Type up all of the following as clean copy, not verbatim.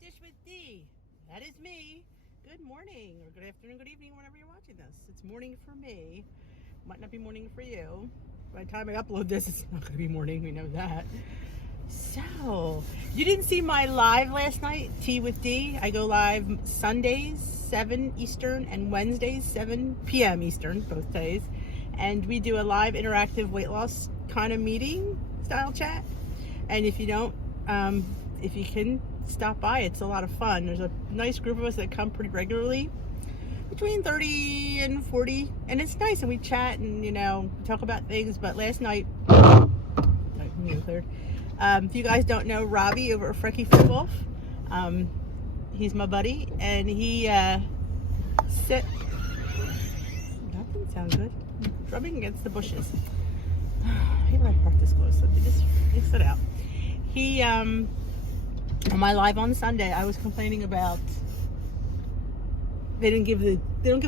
Dish with D. That is me. Good morning, or good afternoon, good evening, whenever you're watching this. It's morning for me. Might not be morning for you. By the time I upload this, it's not going to be morning. We know that. So, you didn't see my live last night, Tea with D. I go live Sundays, 7 Eastern, and Wednesdays, 7 p.m. Eastern, both days. And we do a live interactive weight loss kind of meeting style chat. And if you don't, if you can stop by, it's a lot of fun. There's a nice group of us that come pretty regularly, between 30 and 40, and it's nice, and we chat and, you know, talk about things. But last night, if you guys don't know Robbie over at Freki Fit, he's my buddy, and he that didn't sound good. Rubbing against the bushes. Maybe I parked this close, so they sit out. He on my live on Sunday, I was complaining about they don't give the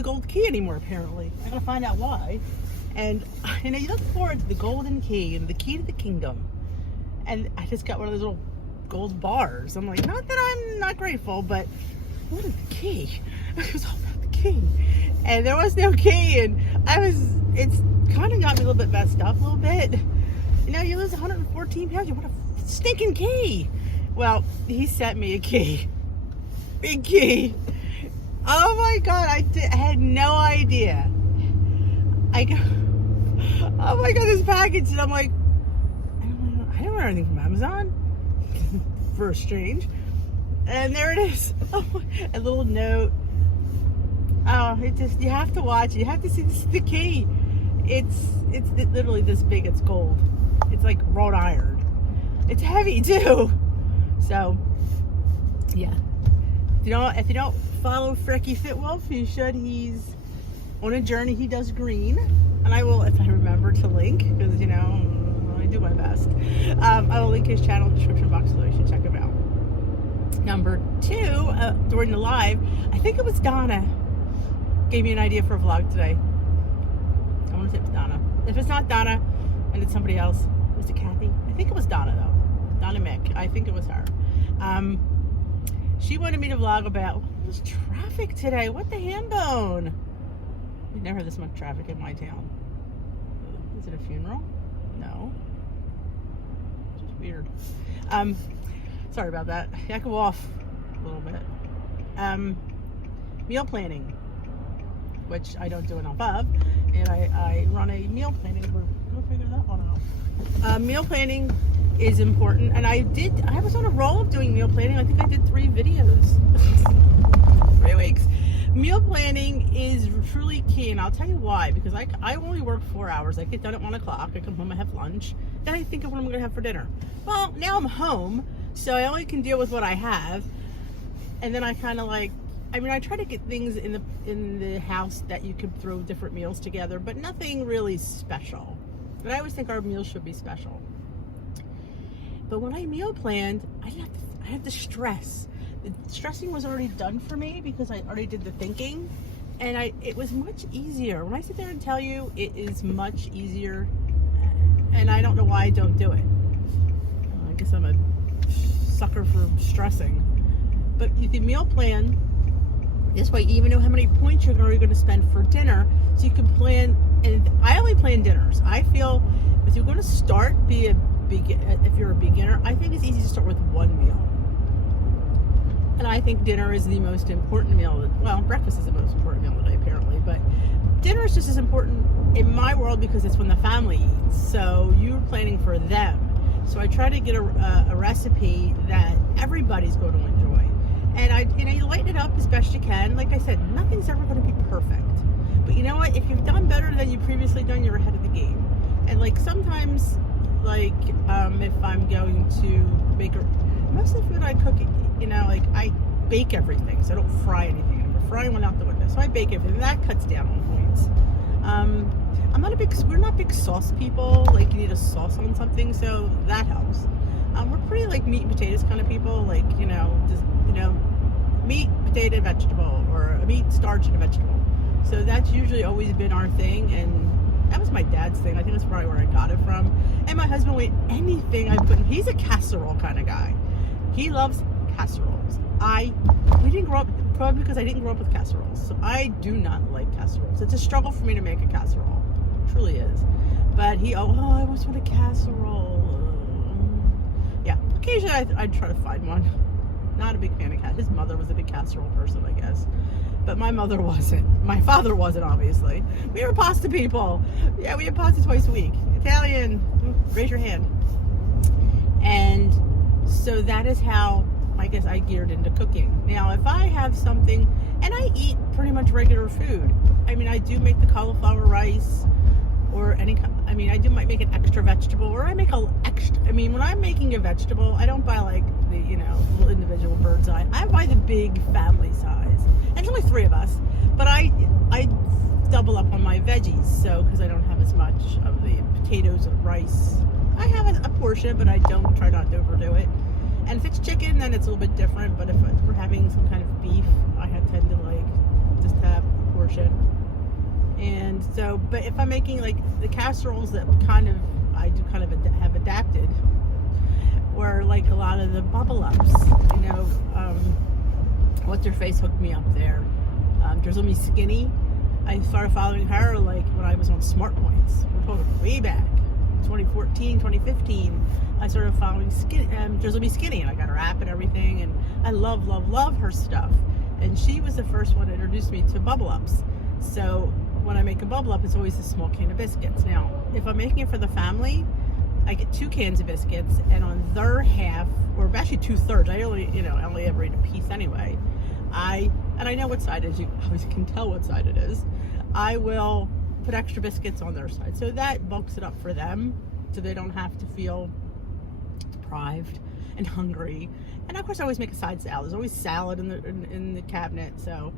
gold key anymore. Apparently, I gotta find out why. And you know, you look forward to the golden key and the key to the kingdom, and I just got one of those little gold bars. I'm like, not that I'm not grateful, but what is the key? It was all about the key, and there was no key, and it's kind of got me a little bit messed up a little bit. You know, you lose 114 pounds, you want a stinking key. Well, he sent me a key. Big key. Oh my God, I had no idea. I go, oh my God, this package, and I'm like, I don't want anything from Amazon. For strange. And there it is. Oh, a little note. Oh, you have to watch it. You have to see the key. It's literally this big. It's gold. It's like wrought iron. It's heavy too. So, yeah. If you don't follow Freki Fit, you should. He's on a journey. He does green, and I will, if I remember to link, because, you know, I do my best. I will link his channel in the description box so you should check him out. Number 2, during the live, I think it was Donna gave me an idea for a vlog today. I want to say it was Donna. If it's not Donna and it's somebody else, was it Kathy? I think it was Donna though. Donna Mick. I think it was her. She wanted me to vlog about there's traffic today. What the ham bone? We've never had this much traffic in my town. Is it a funeral? No. Just weird. Sorry about that. I could go off a little bit. Meal planning, which I don't do enough of, and I run a meal planning group. Go figure that one out. Meal planning is important, and I was on a roll of doing meal planning. I think I did 3 videos. 3 weeks. Meal planning is truly key, and I'll tell you why. Because I only work 4 hours. I get done at 1 o'clock. I come home, I have lunch. Then I think of what I'm going to have for dinner. Well, now I'm home, so I only can deal with what I have. And then I kind of like, I try to get things in the house that you could throw different meals together, but nothing really special. But I always think our meals should be special. But when I meal planned, I had to stress. The stressing was already done for me because I already did the thinking, and it was much easier. When I sit there and tell you, it is much easier, and I don't know why I don't do it. I guess I'm a sucker for stressing. But you can meal plan. This way, you even know how many points you're going to spend for dinner, so you can plan. And I only plan dinners. I feel if you're going to start, if you're a beginner, I think it's easy to start with 1 meal. And I think dinner is the most important meal. Well, breakfast is the most important meal of the day, apparently. But dinner is just as important in my world because it's when the family eats. So you're planning for them. So I try to get a recipe that everybody's going to enjoy. And you lighten it up as best you can. Like I said, nothing's ever going to be perfect. But you know what? If you've done better than you've previously done, you're ahead of the game. And like sometimes, like if I'm going to make most of the food I cook, you know, like I bake everything, so I don't fry anything anymore. Frying went out the window, so I bake everything. That cuts down on points. We're not big sauce people. Like you need a sauce on something, so that helps. We're pretty like meat and potatoes kind of people. Like meat, potato, vegetable, or a meat, starch, and a vegetable. So that's usually always been our thing, and that was my dad's thing. I think that's probably where I got it from. And my husband, anything I put in, he's a casserole kind of guy. He loves casseroles. We didn't grow up, probably because I didn't grow up with casseroles. So I do not like casseroles. It's a struggle for me to make a casserole. It truly is. But I always want a casserole. Yeah, occasionally I'd try to find one. Not a big fan of his mother was a big casserole person, I guess. But my mother wasn't. My father wasn't, obviously. We were pasta people. Yeah, we had pasta twice a week. Italian, raise your hand. And so that is how, I guess, I geared into cooking. Now, if I have something, and I eat pretty much regular food. I mean, I do make the cauliflower rice, or might make an extra vegetable, or I make when I'm making a vegetable, I don't buy like the, little individual bird's eye. I buy the big family size. And there's only 3 of us, but I double up on my veggies, so, because I don't have as much of the potatoes or rice. I have a portion, but I don't try not to overdo it. And if it's chicken, then it's a little bit different, but if we're having some kind of beef, I tend to just have a portion. And so, but if I'm making like the casseroles that I have adapted, or like a lot of the bubble ups, what's her face hooked me up there. Drizzle Me Skinny. I started following her like when I was on Smart Points. We're talking way back, 2014, 2015. I started following Drizzle Me Skinny, and I got her app and everything, and I love her stuff. And she was the first one to introduce me to bubble ups. So when I make a bubble up, it's always a small can of biscuits. Now, if I'm making it for the family, I get 2 cans of biscuits, and on their half, or actually 2/3, I only ever eat a piece anyway. I know what side it is. You always can tell what side it is. I will put extra biscuits on their side, so that bulks it up for them, so they don't have to feel deprived and hungry. And of course, I always make a side salad. There's always salad in the cabinet. So,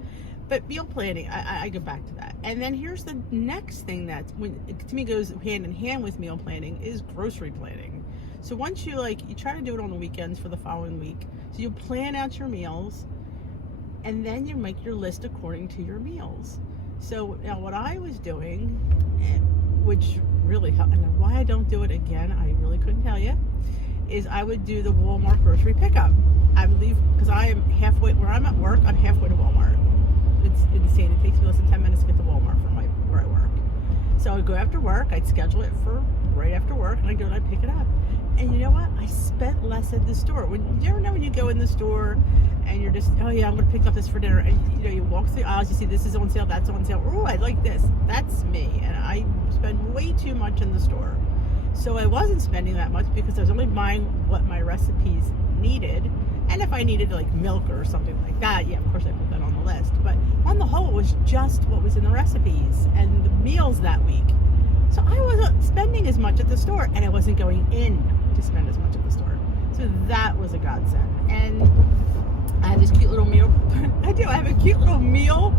but meal planning, I go back to that. And then here's the next thing that to me goes hand in hand with meal planning is grocery planning. So once you try to do it on the weekends for the following week. So you plan out your meals, and then you make your list according to your meals. So now what I was doing, which really helped, and why I don't do it again, I really couldn't tell you, is I would do the Walmart grocery pickup. I would leave, because I am halfway, where I'm at work, I'm halfway to Walmart. It's insane. It takes me less than 10 minutes to get to Walmart from where I work. So I'd go after work, I'd schedule it for right after work, and I'd go and I'd pick it up. And you know what? I spent less at the store. Do you ever know when you go in the store and you're just, oh yeah, I'm going to pick up this for dinner, and you walk through the aisles, you see this is on sale, that's on sale. Oh, I like this. That's me. And I spend way too much in the store. So I wasn't spending that much because I was only buying what my recipes needed. And if I needed like milk or something like that, yeah, of course I put that on the list. But on the whole, it was just what was in the recipes and the meals that week. So I wasn't spending as much at the store, and I wasn't going in to spend as much at the store. So that was a godsend. And I have this cute little meal. I have a cute little meal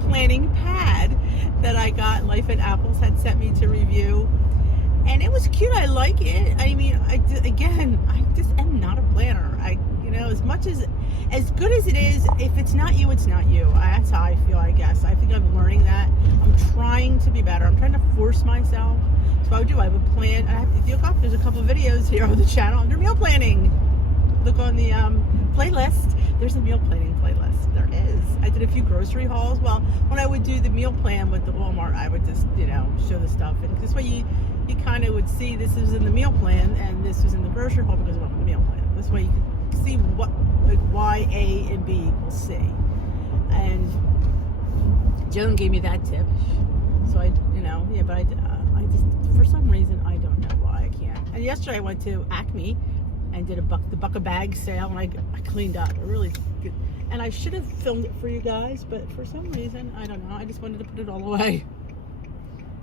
planning pad that I got. Life at Apples had sent me to review. And it was cute. I like it. I mean, I just am not a planner. As good as it is, if it's not you, it's not you. That's how I feel, I guess. I think I'm learning that. I'm trying to be better. I'm trying to force myself. So I would plan. If you look up, there's a couple of videos here on the channel under meal planning. Look on the playlist. There's a meal planning playlist. There is. I did a few grocery hauls. Well, when I would do the meal plan with the Walmart, I would just, show the stuff. And this way you kind of would see this is in the meal plan and this was in the grocery haul because it went with the meal plan. This way you can see why A and B equals C. And Joan gave me that tip. So I just, for some reason, I don't know why I can't. And yesterday I went to Acme and did the buck a bag sale, and I cleaned up. I really good. And I should have filmed it for you guys, but for some reason, I don't know. I just wanted to put it all away.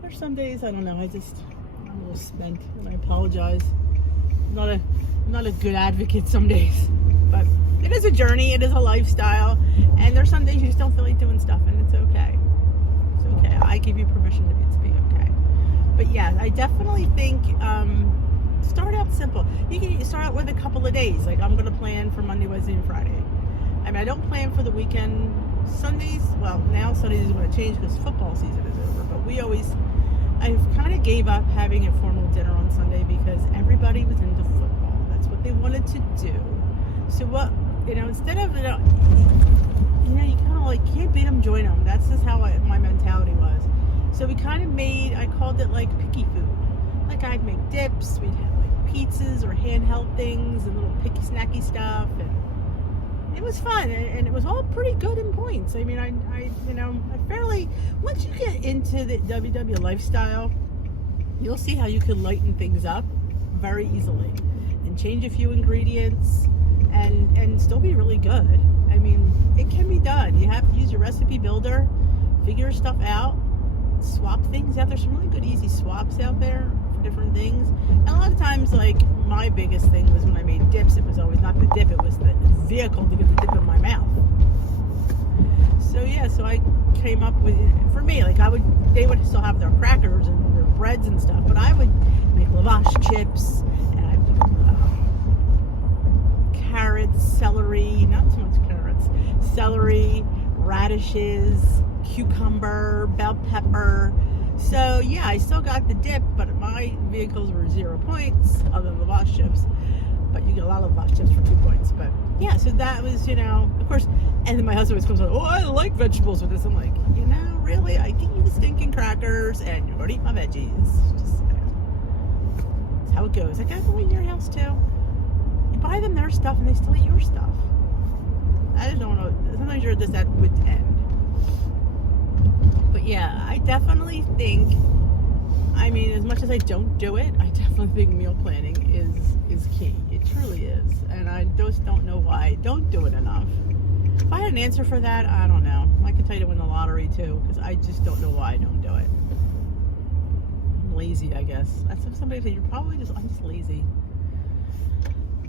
Or some days, I don't know. I'm a little spent, and I apologize. I'm not a good advocate some days, but it is a journey. It is a lifestyle, and there's some days you just don't feel like doing stuff, and it's okay. It's okay. I give you permission to be okay. But yeah, I definitely think start out simple. You can start out with a couple of days. Like I'm going to plan for Monday, Wednesday, and Friday. I mean, I don't plan for the weekend. Sundays, well, now Sundays is going to change because football season is over. But I kind of gave up having a formal dinner on Sunday because everybody was into football. That's what they wanted to do. So instead of, you kind of like, can't beat them, join them. That's just how my mentality was. So we kind of I called it like picky food. Like I'd make dips, we'd have like pizzas or handheld things and little picky snacky stuff. And it was fun. And it was all pretty good in points. I mean, I once you get into the WW lifestyle, you'll see how you can lighten things up very easily and change a few ingredients and still be really good. I mean, it can be done. You have to use your recipe builder, figure stuff out, swap things out. There's some really good easy swaps out there for different things. And a lot of times, like, my biggest thing was when I made dips, it was always not the dip, it was the vehicle to get the dip in my mouth. So I came up with, for me, like they would still have their crackers and their breads and stuff, but I would make lavash chips, and I'd do carrots, celery, not too much carrots, celery, radishes, cucumber, bell pepper. So yeah, I still got the dip, but my vehicles were 0 points other than lavash chips. But you get a lot of lavash chips for 2 points. But yeah, so that was, of course, and then my husband always comes on, oh, I like vegetables with this. I'm like, really? I give you the stinking crackers and you're going to eat my veggies. That's how it goes. I got to eat your house too. You buy them their stuff and they still eat your stuff. I just don't know. Sometimes you're just at wit's end. But yeah, I definitely think, as much as I don't do it, I definitely think meal planning is key. It truly is. And I just don't know why I don't do it enough. If I had an answer for that, I don't know. I can tell you to win the lottery too, because I just don't know why I don't do it. I'm lazy, I guess. That's what somebody said. I'm just lazy.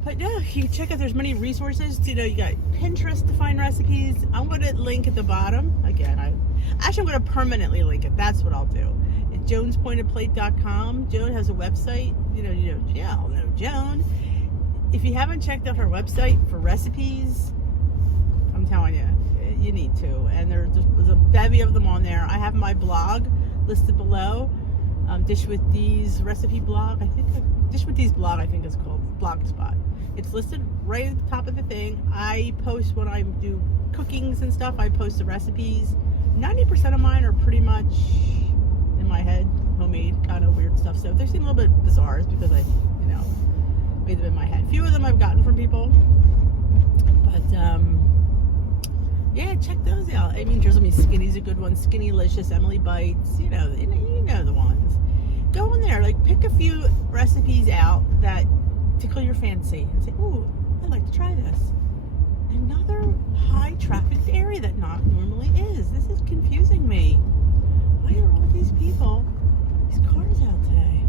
But yeah, you check out, there's many resources. You got Pinterest to find recipes. I'm going to link at the bottom. Again, I'm going to permanently link it. That's what I'll do. It's jonespointedplate.com. Joan has a website. I'll know Joan. If you haven't checked out her website for recipes, I'm telling you, you need to. And there's a bevy of them on there. I have my blog listed below. Dish with These recipe blog. Dish with These blog, I think it's called Blogspot. It's listed right at the top of the thing. I post when I do cookings and stuff. I post the recipes. 90% of mine are pretty much in my head, homemade, kind of weird stuff. So they seem a little bit bizarre because I, made them in my head. A few of them I've gotten from people. But, yeah, check those out. Drizzle Me Skinny's a good one. Skinnylicious, Emily Bites, you know the ones. Go in there, pick a few recipes out that tickle your fancy and say, ooh, I'd like to try this. Another high trafficked area that not normally is. This is confusing me. Why are all these cars out today?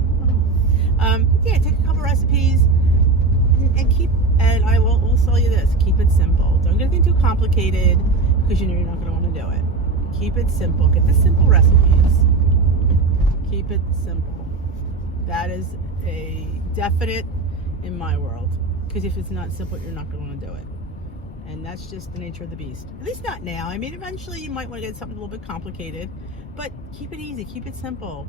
Yeah, take a couple recipes and I will tell you this, keep it simple. Don't get anything too complicated because you're not going to want to do it. Keep it simple. Get the simple recipes. Keep it simple. That is a definite in my world, because if it's not simple, you're not going to want to do it. And that's just the nature of the beast. At least not now. Eventually you might want to get something a little bit complicated, but keep it easy, keep it simple,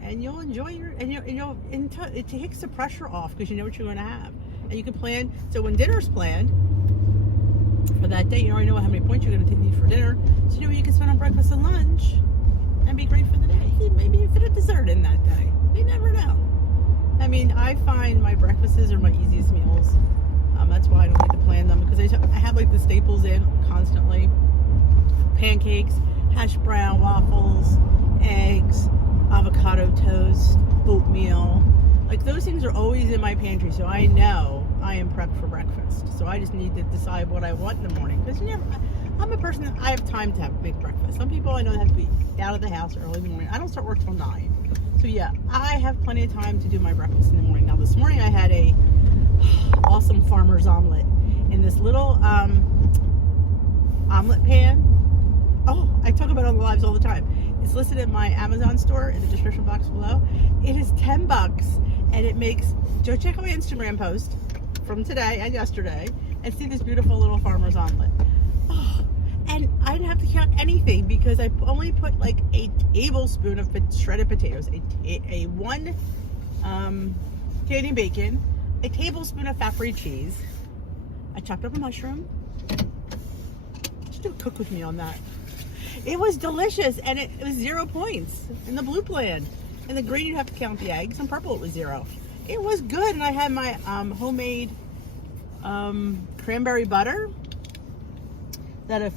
and you'll enjoy it takes the pressure off because you know what you're going to have, and you can plan. So when dinner's planned for that day, you already know how many points you're going to need for dinner, so you know what you can spend on breakfast and lunch and be great for the day. Maybe you fit a dessert in that day. You never know. I find my breakfasts are my easiest meals. That's why I don't need to plan them, because I have the staples in constantly. Pancakes, hash brown, waffles, eggs, avocado toast, oatmeal. Those things are always in my pantry, so I know I am prepped for breakfast. So I just need to decide what I want in the morning, because I'm a person that I have time to have a big breakfast. Some people I know have to be out of the house early in the morning. I don't start work till 9. So yeah, I have plenty of time to do my breakfast in the morning. Now this morning I had a awesome farmer's omelet in this little omelet pan. Oh, I talk about it on the lives all the time. It's listed in my Amazon store in the description box below. It is $10 and it makes, go check out my Instagram post from today and yesterday and see this beautiful little farmer's omelet. Oh, and I didn't have to count anything because I only put a tablespoon of shredded potatoes, one Canadian bacon, a tablespoon of fat-free cheese, I chopped up a mushroom. Just do a cook with me on that. It was delicious, and it was 0 points in the blue plan. In the green, you'd have to count the eggs. In purple, it was 0. It was good, and I had my homemade cranberry butter that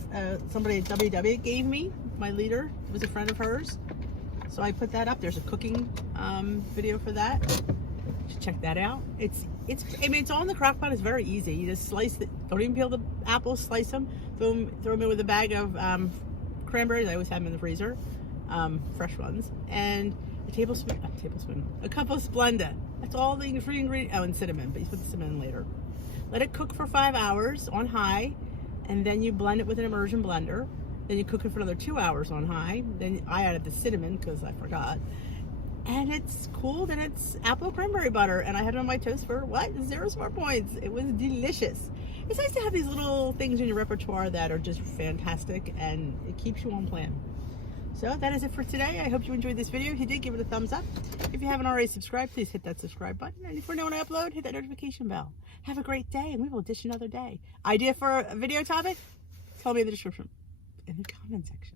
somebody at WW gave me. My leader was a friend of hers, so I put that up. There's a cooking video for that. You should check that out. I mean, it's all in the crock pot. It's very easy. You just slice it. Don't even peel the apples. Slice them. Throw them in with a bag of cranberries. I always have them in the freezer, fresh ones, and a cup of Splenda. That's all the ingredients. Oh, and cinnamon, but you put the cinnamon later. Let it cook for 5 hours on high, and then you blend it with an immersion blender. Then you cook it for another 2 hours on high. Then I added the cinnamon because I forgot. And it's cooled, and it's apple cranberry butter, and I had it on my toast for 0 smart points. It was delicious. It's nice to have these little things in your repertoire that are just fantastic, and it keeps you on plan. So that is it for today. I hope you enjoyed this video. If you did, give it a thumbs up. If you haven't already subscribed, please hit that subscribe button. And if you know when I upload, hit that notification bell. Have a great day, and we will dish another day. Idea for a video topic? Tell me in the description, in the comment section.